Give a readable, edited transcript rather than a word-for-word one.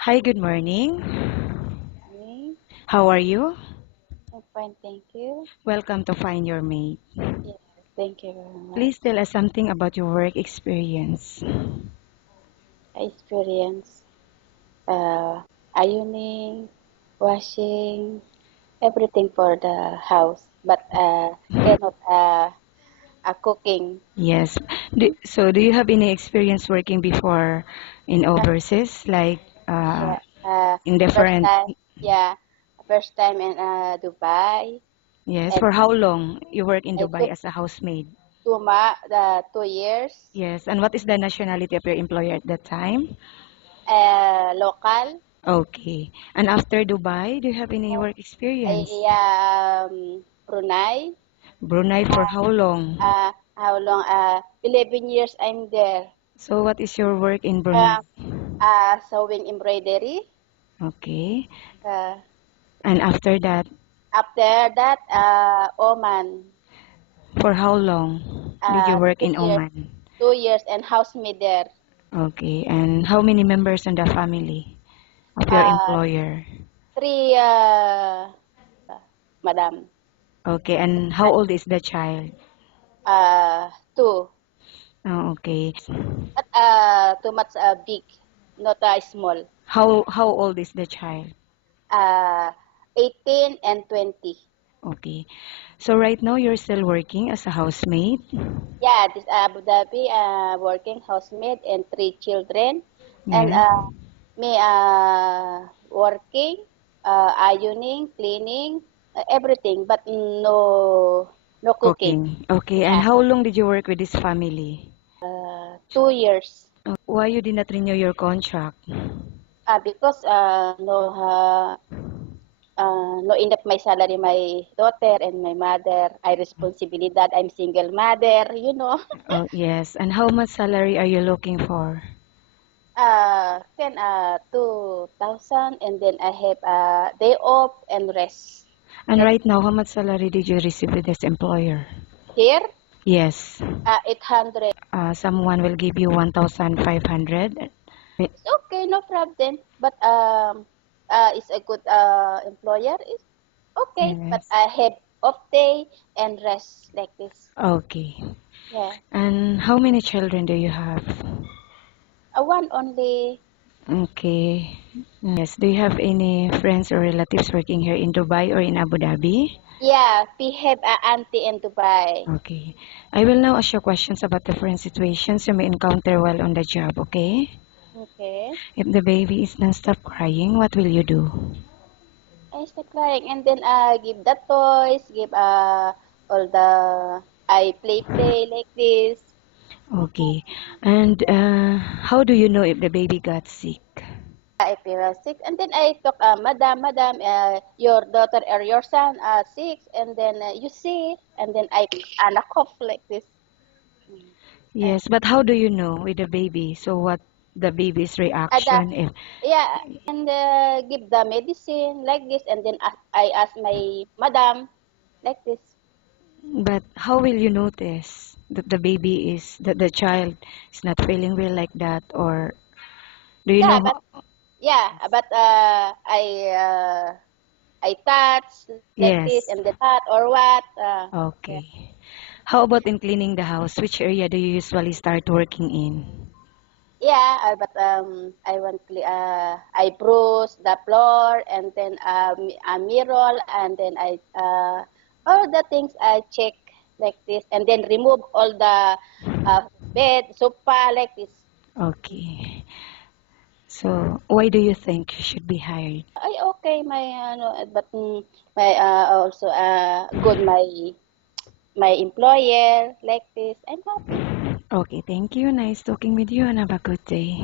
Hi, good morning. Me? How are you? I'm fine, thank you. Welcome to Find Your Mate. Yes, thank you very much. Please tell us something about your work experience. I experience uh, ironing, washing, everything for the house, but cannot cooking. Yes. Do you have any experience working before in Uh, overseas, like yeah, in first different? time, yeah, first time in Dubai, Yes. and For how long you work in I Dubai took as a housemaid? the 2 years Yes. And what is the nationality of your employer at that time? local. Okay. And after Dubai, do you have any work experience? Brunei. Brunei for how long? How long? 11 years I'm there. So what is your work in Brunei? Uh, Sewing embroidery. Okay. Uh, And after that, After that, Oman. for how long did you work Two in years, Oman? 2 years and housemaid there. Okay. And how many members in the family of your Uh, employer? Three, madam. Okay. And how And old is the child? two. Oh, okay. But too much big, not small. How old is the child? Uh, 18 and 20. Okay. So right now you're still working as a housemaid? Yeah, this Abu Dhabi working housemaid and three children. And Yes. me working, ironing, cleaning, everything, but no cooking. Cooking. Okay. And Yeah, how long did you work with this family? 2 years. Why you did not renew your contract? Because no enough my salary, my daughter and my mother. I responsibility that I'm single mother. Oh, yes. And how much salary are you looking for? Can 2,000 and then I have a day off and rest. And And right now, how much salary did you receive with this employer? here, Yes. 800. Someone will give you 1,500. It's okay, no problem. But it's a good employer. It's okay. But Yes. I have off day and rest like this. Okay. Yeah. And how many children do you have? One only. Okay. Yes. Do you have any friends or relatives working here in Dubai or in Abu Dhabi? Yeah, we have a auntie in Dubai. Okay. I will now ask you questions about different situations you may encounter while on the job, okay? Okay. If the baby is non-stop crying, what will you do? I start crying and then give the toys, give all the I play like this. Okay. And how do you know if the baby got sick? I feel sick, and then I talk, madam, your daughter or your son are sick, and then you see, and then I cough like this. Mm. Uh, Yes, but how do you know with the baby? So what the baby's the, reaction if yeah, and give the medicine like this, and then I ask my madam like this. but how will you notice that the baby is that the child is not feeling well like that or do you Yeah, know but how, I touch like this, yes. and then that or what? Yeah. Okay. How about in cleaning the house? Which area do you usually start working in? Yeah, but I bruise the floor and then a mirror and then all the things I check like this and then remove all the bed, sofa like this. Okay. So why do you think you should be hired? I okay my but my also good my employer like this. I'm happy. Okay, thank you. Nice talking with you and have a good day.